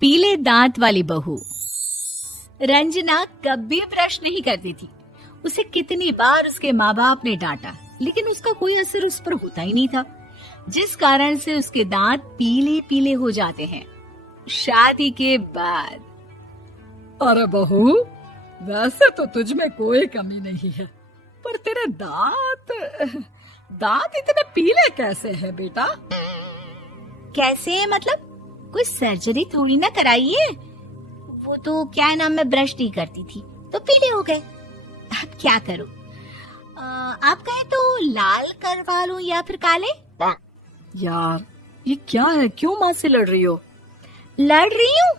पीले दांत वाली बहू। रंजना कभी ब्रश नहीं करती थी। उसे कितनी बार उसके माँ बाप ने डांटा, लेकिन उसका कोई असर उस पर होता ही नहीं था, जिस कारण से उसके दांत पीले पीले हो जाते हैं। शादी के बाद अरे बहू, वैसे तो तुझ में कोई कमी नहीं है, पर तेरे दांत इतने पीले कैसे हैं बेटा? कैसे मतलब? कोई सर्जरी थोड़ी ना कराई है। वो तो क्या नाम, मैं ब्रश नहीं करती थी तो पीले हो गए। अब क्या करूं? आप कहें तो लाल करवा लूं या फिर काले? यार ये क्या है, क्यों माँ से लड़ रही हो? लड़ रही हूँ?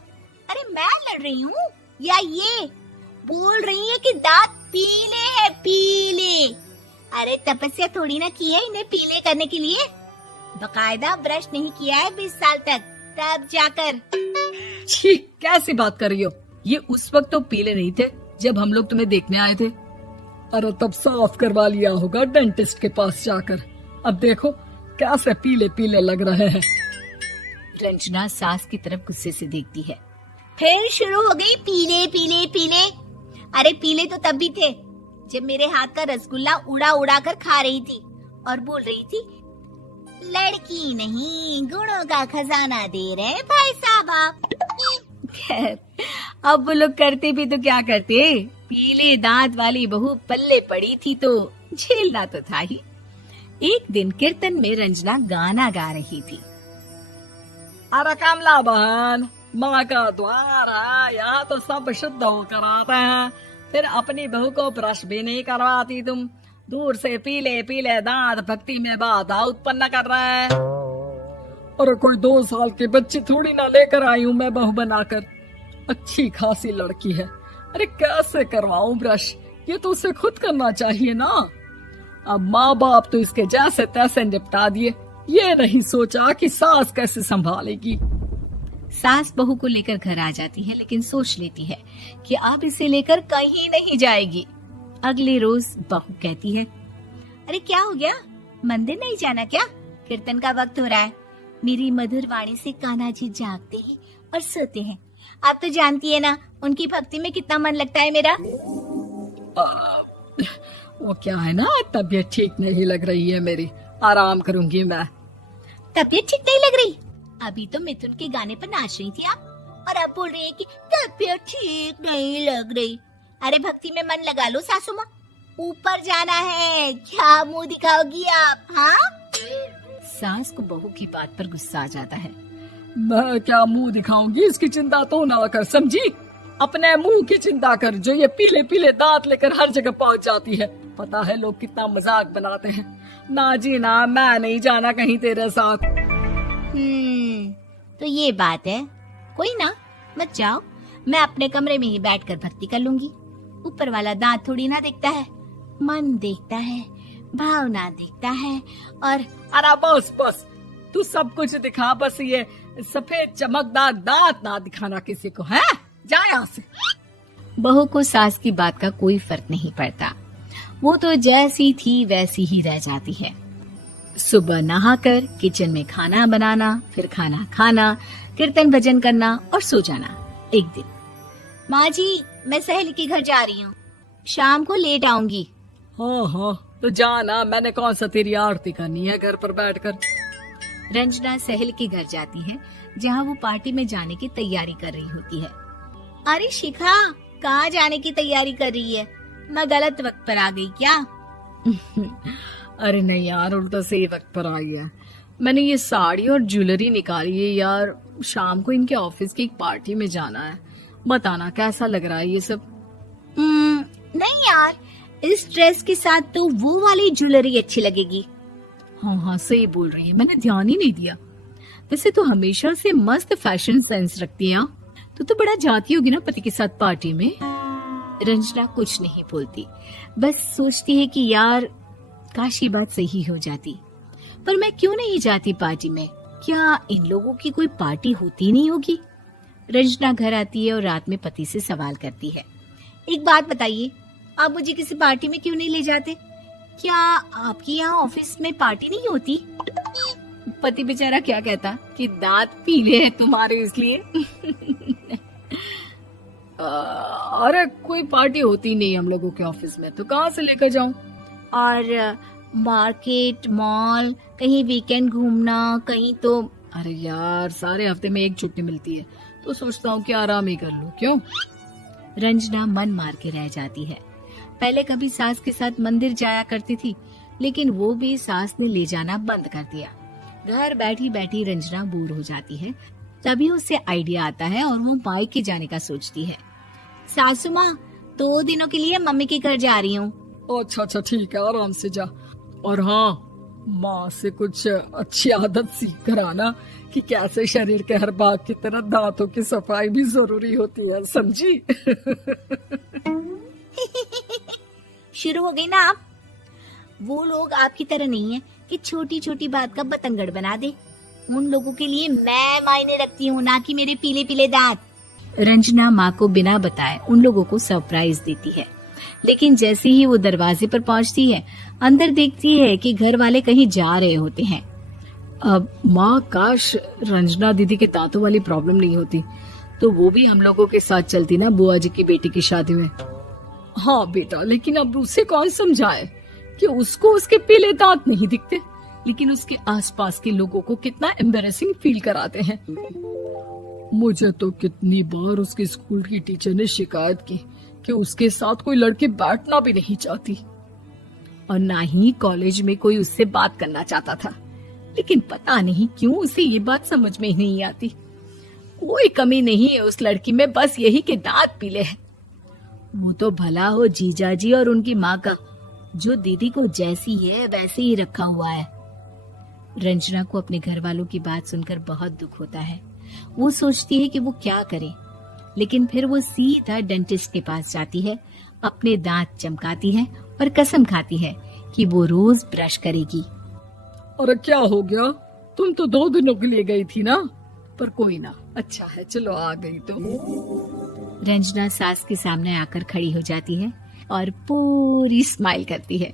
अरे मैं लड़ रही हूँ या ये बोल रही है कि दांत पीले हैं, पीले। अरे तपस्या थोड़ी ना की है इन्हें पीले करने के लिए। बकायदा ब्रश नहीं किया है 20 साल तक, तब जाकर। छी, कैसी बात कर रही हो? ये उस वक्त तो पीले नहीं थे जब हम लोग तुम्हें देखने आए थे। अरे तब साफ करवा लिया होगा डेंटिस्ट के पास जाकर। अब देखो कैसे पीले पीले लग रहे हैं। रंजना सास की तरफ गुस्से से देखती है। फिर शुरू हो गई पीले पीले पीले। अरे पीले तो तब भी थे जब मेरे हाथ का रसगुल्ला उड़ा उड़ा कर खा रही थी और बोल रही थी, लड़की नहीं गुणों का खजाना दे रहे भाई साहब आप। खैर, अब वो लोग करते भी तो क्या करते, पीले दांत वाली बहू पल्ले पड़ी थी तो झेलना तो था ही। एक दिन कीर्तन में रंजना गाना गा रही थी। अरे कमला बहन, माँ का द्वार है, यहाँ तो सब शुद्ध होकर आते हैं, फिर अपनी बहू को ब्रश भी नहीं करवाती तुम। दूर से पीले पीले दांत भक्ति में बाधा उत्पन्न कर रहे हैं। अरे कोई 2 साल की बच्ची थोड़ी ना लेकर आई हूँ मैं बहू बनाकर। अच्छी खासी लड़की है, अरे कैसे करवाऊं ब्रश? ये तो उसे खुद करना चाहिए ना। अब माँ बाप तो इसके जैसे तैसे निपटा दिए, ये नहीं सोचा कि सास कैसे संभालेगी। सास बहू को लेकर घर आ जाती है, लेकिन सोच लेती है कि अब इसे लेकर कहीं नहीं जाएगी। अगले रोज बहू कहती है, अरे क्या हो गया, मंदिर नहीं जाना क्या? कीर्तन का वक्त हो रहा है। मेरी मधुर वाणी से कान्हा जी जागते हैं और सोते हैं। आप तो जानती है ना उनकी भक्ति में कितना मन लगता है मेरा। वो क्या है ना, तबीयत ठीक नहीं लग रही है मेरी, आराम करूंगी मैं। तबीयत ठीक नहीं लग रही? अभी तो मिथुन के गाने पर नाच रही थी आप, और अब बोल रही है कि तबीयत ठीक नहीं लग रही। अरे भक्ति में मन लगा लो सासू माँ, ऊपर जाना है, क्या मुंह दिखाओगी आप? हाँ? सास को बहू की बात पर गुस्सा आ जाता है। मैं क्या मुंह दिखाऊंगी, इसकी चिंता तो ना कर, समझी? अपने मुंह की चिंता कर, जो ये पीले पीले दांत लेकर हर जगह पहुंच जाती है। पता है लोग कितना मजाक बनाते हैं। ना जी ना, मैं नहीं जाना कहीं तेरे साथ। तो ये बात है, कोई ना, मत जाओ, मैं अपने कमरे में ही बैठकर भक्ति कर लूंगी। ऊपर वाला दांत थोड़ी ना देखता है, मन देखता है, भावना देखता है। और अरे बस बस, तू सब कुछ दिखा, बस ये सफेद चमकदार दांत ना दिखाना किसी को, है? जा यहाँ से। बहू को सास की बात का कोई फर्क नहीं पड़ता, वो तो जैसी थी वैसी ही रह जाती है। सुबह नहाकर किचन में खाना बनाना, फिर खाना खाना, कीर्तन भजन करना और सो जाना। एक दिन, माँ जी मैं सहेली के घर जा रही हूँ, शाम को लेट आऊंगी। हाँ हाँ तो जाना, मैंने कौन सा तेरी आरती करनी है घर पर बैठकर। रंजना सहेली के घर जाती है, जहाँ वो पार्टी में जाने की तैयारी कर रही होती है। अरे शिखा, कहाँ जाने की तैयारी कर रही है? मैं गलत वक्त पर आ गई क्या? अरे नहीं यार, उल्टा सही वक्त पर आ गया। मैंने ये साड़ी और ज्वेलरी निकाली है यार, शाम को इनके ऑफिस की एक पार्टी में जाना है। बताना कैसा लग रहा है ये सब? नहीं यार, इस ड्रेस के साथ तो वो वाली ज्वेलरी अच्छी लगेगी। हाँ हाँ सही बोल रही है, मैंने ध्यान ही नहीं दिया। वैसे तो हमेशा से मस्त फैशन सेंस रखती है। तो बड़ा जाती होगी ना पति के साथ पार्टी में। रंजना कुछ नहीं बोलती, बस सोचती है कि यार काश ये बात सही हो जाती, पर मैं क्यों नहीं जाती पार्टी में? क्या इन लोगों की कोई पार्टी होती नहीं होगी? रंजना घर आती है और रात में पति से सवाल करती है, एक बात बताइए, आप मुझे किसी पार्टी में क्यों नहीं ले जाते? क्या आपकी यहाँ ऑफिस में पार्टी नहीं होती? पति बेचारा क्या कहता कि दांत पीले हैं तुम्हारे इसलिए। अरे कोई पार्टी होती नहीं हम लोगों के ऑफिस में, तो कहाँ से लेकर जाऊं? और मार्केट, मॉल, कहीं वीकेंड घूमना, कहीं तो। अरे यार, सारे हफ्ते में एक छुट्टी मिलती है, तो सोचता हूँ कि आराम ही कर लूं। क्यों? रंजना मन मार के रह जाती है। पहले कभी सास के साथ मंदिर जाया करती थी, लेकिन वो भी सास ने ले जाना बंद कर दिया। घर बैठी बैठी रंजना बोर हो जाती है। तभी उसे आइडिया आता है और वो मायके जाने का सोचती है। सासू माँ, 2 दिनों के लिए मम्मी के घर जा रही हूँ। अच्छा अच्छा ठीक है, आराम से जा। और हाँ, माँ से कुछ अच्छी आदत सीख कर आना कि कैसे शरीर के हर भाग की तरह दांतों की सफाई भी जरूरी होती है, समझी? शुरू हो गई ना आप। वो लोग आपकी तरह नहीं है कि छोटी छोटी बात का बतंगड़ बना दे। उन लोगों के लिए मैं मायने रखती हूँ, ना कि मेरे पीले पीले दांत। रंजना माँ को बिना बताए उन लोगों को सरप्राइज देती है, लेकिन जैसे ही वो दरवाजे पर पहुंचती है, अंदर देखती है कि घर वाले कहीं जा रहे होते हैं। अब माँ, काश रंजना दीदी के दांतों वाली प्रॉब्लम नहीं होती, तो वो भी हम लोगों के साथ चलती ना बुआ जी की बेटी की शादी में। हाँ बेटा, लेकिन अब उसे कौन समझाए कि उसको उसके पीले दांत नहीं दिखते, लेकिन उसके आसपास के लोगों को कितना एम्बैरेसिंग फील कराते हैं। मुझे तो कितनी बार उसके स्कूल की टीचर ने शिकायत की कि उसके साथ कोई लड़की बैठना भी नहीं चाहती, और ना ही कॉलेज में कोई उससे बात करना चाहता था। लेकिन पता नहीं क्यों उसे ये बात समझ में ही नहीं आती। कोई कमी नहीं है उस लड़की में, बस यही कि दांत पीले हैं। वो तो भला हो जीजा जी और उनकी माँ का, जो दीदी को जैसी है वैसे ही रखा हुआ है। रंजना को अपने घर वालों की बात सुनकर बहुत दुख होता है। वो सोचती है कि वो क्या करे, लेकिन फिर वो सीधा डेंटिस्ट के पास जाती है, अपने दांत चमकाती है और कसम खाती है कि वो रोज ब्रश करेगी। अरे क्या हो गया? तुम तो 2 दिनों के लिए गई थी ना, पर कोई ना, अच्छा है, चलो आ गई तो। रंजना सास के सामने आकर खड़ी हो जाती है और पूरी स्माइल करती है,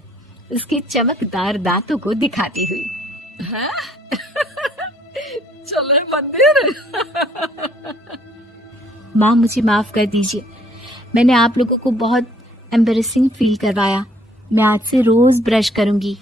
उसके चमकदार दांतों को दिखाती हुई। हैं? चले मंदिर। माँ, मुझे माफ कर दीजिए, मैंने आप लोगों को बहुत एम्बैरेसिंग फील करवाया। मैं आज से रोज ब्रश करूंगी।